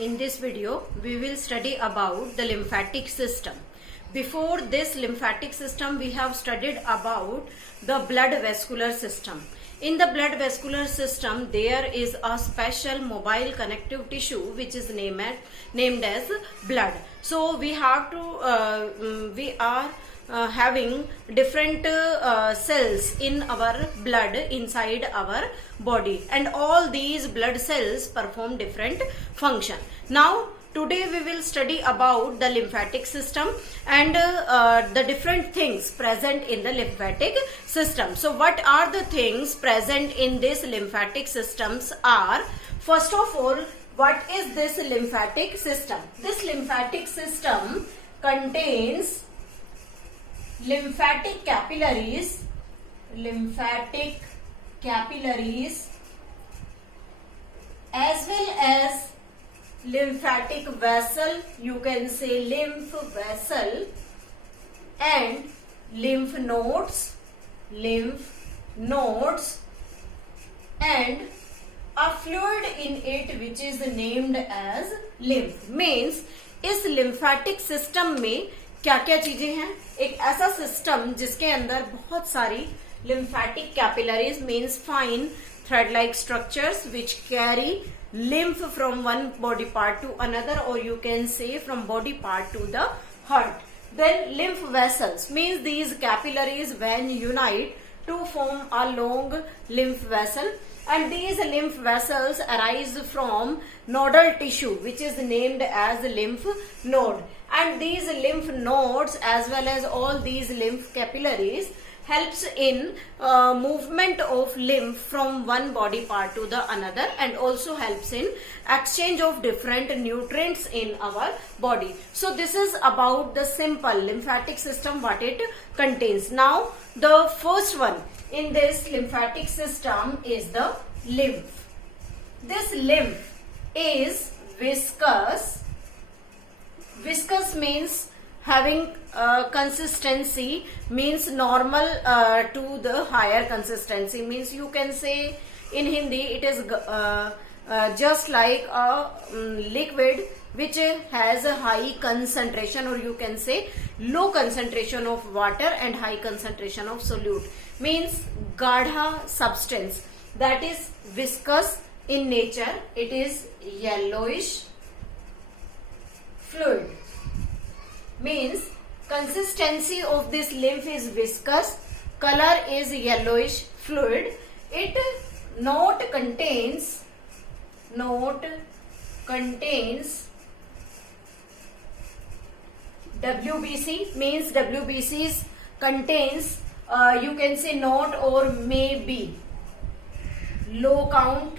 In this video, we will study about the lymphatic system. Before this lymphatic system, we have studied about the blood vascular system. In the blood vascular system, there is a special mobile connective tissue which is named as blood. So we have to, we are having different cells in our blood inside our body, and all these blood cells perform different function. Now today we will study about the lymphatic system and the different things present in the lymphatic system. So what are the things present in this lymphatic systems are, first of all, what is this lymphatic system? This lymphatic system contains lymphatic capillaries as well as lymphatic vessel, you can say lymph vessel, and lymph nodes, and a fluid in it which is named as lymph. Means इस lymphatic system में क्या क्या चीजें हैं? एक ऐसा system जिसके अंदर बहुत सारी lymphatic capillaries means fine thread-like structures which carry lymph from one body part to another, or you can say from body part to the heart. Then lymph vessels means these capillaries when unite to form a long lymph vessel, and these lymph vessels arise from nodal tissue which is named as lymph node, and these lymph nodes as well as all these lymph capillaries helps in movement of lymph from one body part to the another, and also helps in exchange of different nutrients in our body. So this is about the simple lymphatic system, what it contains. Now the first one in this lymphatic system is the lymph. This lymph is viscous. Viscous means having consistency, means normal to the higher consistency, means you can say in Hindi it is just like a liquid which has a high concentration, or you can say low concentration of water and high concentration of solute, means gadha substance, that is viscous in nature. It is yellowish fluid, means consistency of this lymph is viscous, color is yellowish fluid. It not contains WBC, means WBCs contains you can say not or maybe low count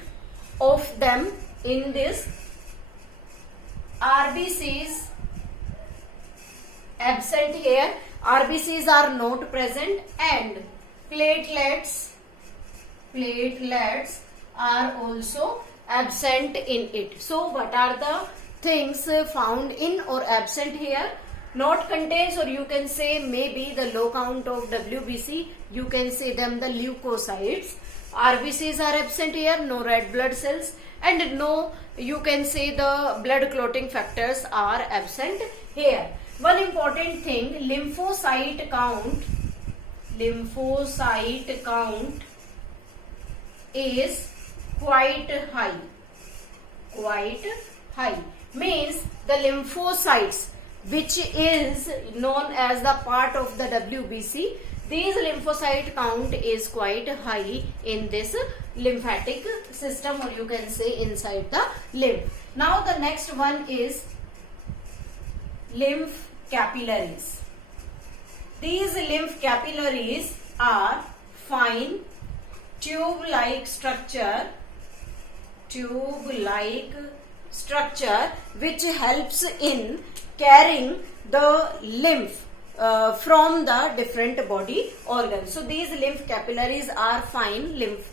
of them in this. RBCs absent here, RBCs are not present, and platelets are also absent in it. So what are the things found in or absent here? Not contains, or you can say maybe the low count of WBC, you can say them the leukocytes. RBCs are absent here, no red blood cells, and no, you can say the blood clotting factors are absent here. One important thing, lymphocyte count is quite high, means the lymphocytes which is known as the part of the WBC, these lymphocyte count is quite high in this lymphatic system, or you can say inside the lymph. Now the next one is lymph capillaries. These lymph capillaries are fine tube-like structure which helps in carrying the lymph from the different body organs. So these lymph capillaries are fine lymph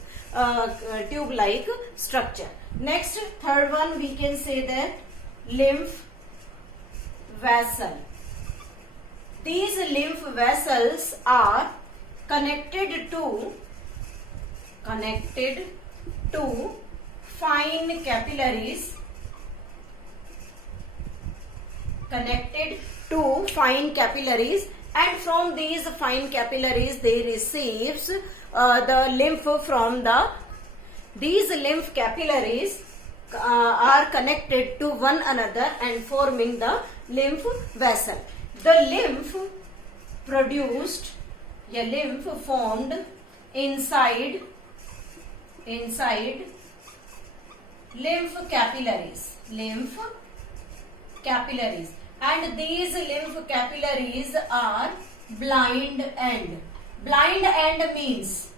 tube-like structure. Next, third one, we can say that lymph vessel. These lymph vessels are connected to fine capillaries connected to fine capillaries, and from these fine capillaries they receives the lymph from these lymph capillaries are connected to one another and forming the lymph vessel. The lymph produced, a lymph formed inside lymph capillaries, and these lymph capillaries are blind end. Blind end means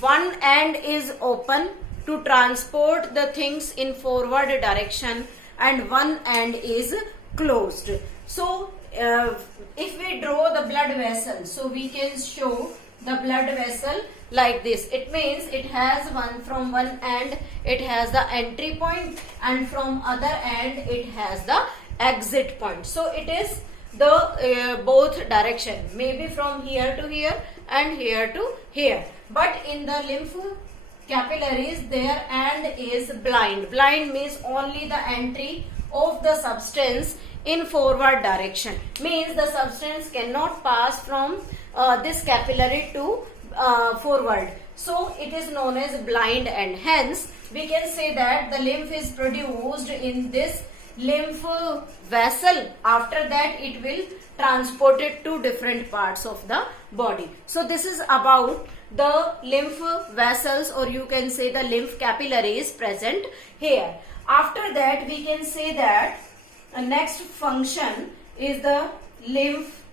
one end is open to transport the things in forward direction and one end is closed. So if we draw the blood vessel, so we can show the blood vessel like this. It means it has from one end it has the entry point, and from other end it has the exit point. So it is the both direction, maybe from here to here and here to here. But in the lymph capillaries their end is blind. Blind means only the entry of the substance in forward direction, means the substance cannot pass from this capillary to forward. So it is known as blind end. Hence we can say that the lymph is produced in this lymph vessel. After that it will transport it to different parts of the body. So this is about the lymph vessels, or you can say the lymph capillaries present here. After that we can say that the next function is the lymph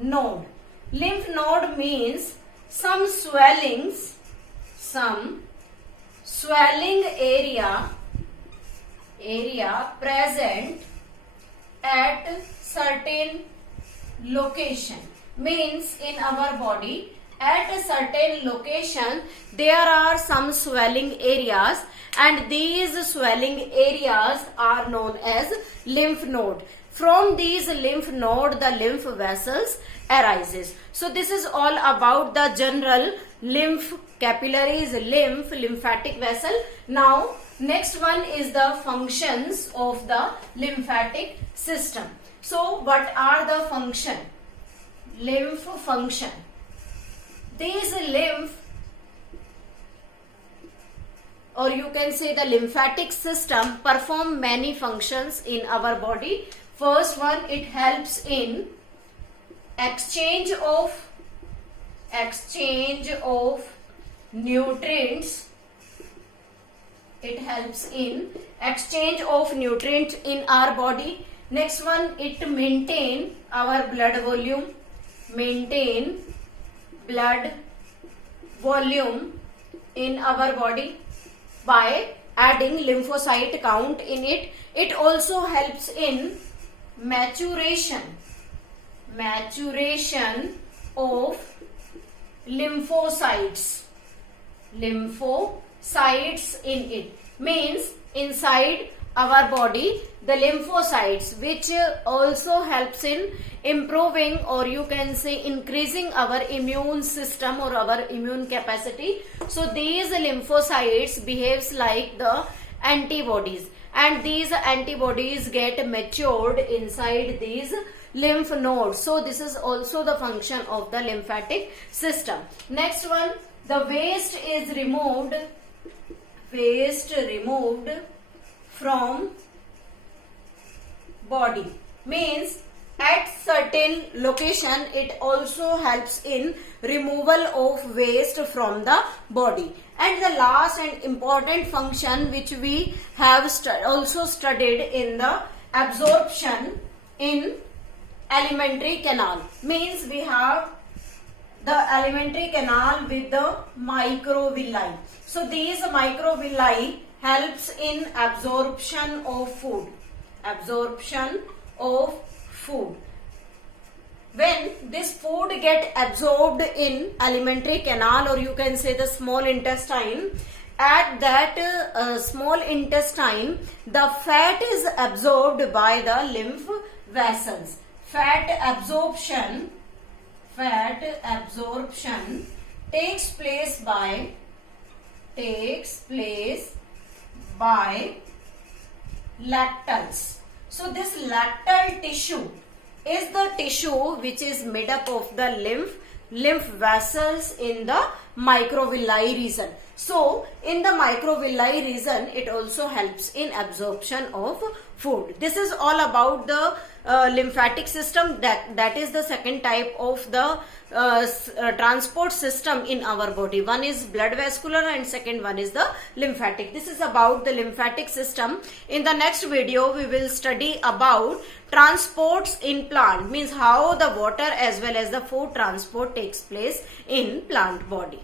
node. Lymph node means some swelling area present at certain location. Means in our body at a certain location there are some swelling areas, and these swelling areas are known as lymph node. From these lymph node the lymph vessels arises. So this is all about the general lymph capillaries, lymphatic vessel. Now next one is the functions of the lymphatic system. So what are the function? Lymph function. These lymph, or you can say the lymphatic system, perform many functions in our body. First one, it helps in exchange of nutrients. It helps in exchange of nutrients in our body. Next one, it maintain our blood volume. Maintain blood volume in our body by adding lymphocyte count in it. It also helps in maturation of lymphocytes in it. Means inside our body the lymphocytes, which also helps in improving, or you can say increasing our immune system or our immune capacity. So these lymphocytes behaves like the antibodies, and these antibodies get matured inside these lymph nodes. So this is also the function of the lymphatic system. Next one, the waste is removed from body. Means at certain location it also helps in removal of waste from the body. And the last and important function which we have also studied in the absorption in alimentary canal. Means we have the alimentary canal with the microvilli. So these microvilli helps in absorption of food. When this food get absorbed in alimentary canal, or you can say the small intestine, at that small intestine the fat is absorbed by the lymph vessels. Fat absorption takes place by lactals. So this lactal tissue is the tissue which is made up of the lymph vessels in the microvilli region. So in the microvilli region, it also helps in absorption of food. This is all about the lymphatic system. That is the second type of the transport system in our body. One is blood vascular and second one is the lymphatic. This is about the lymphatic system. In the next video, we will study about transports in plant, means how the water as well as the food transport takes place in plant body.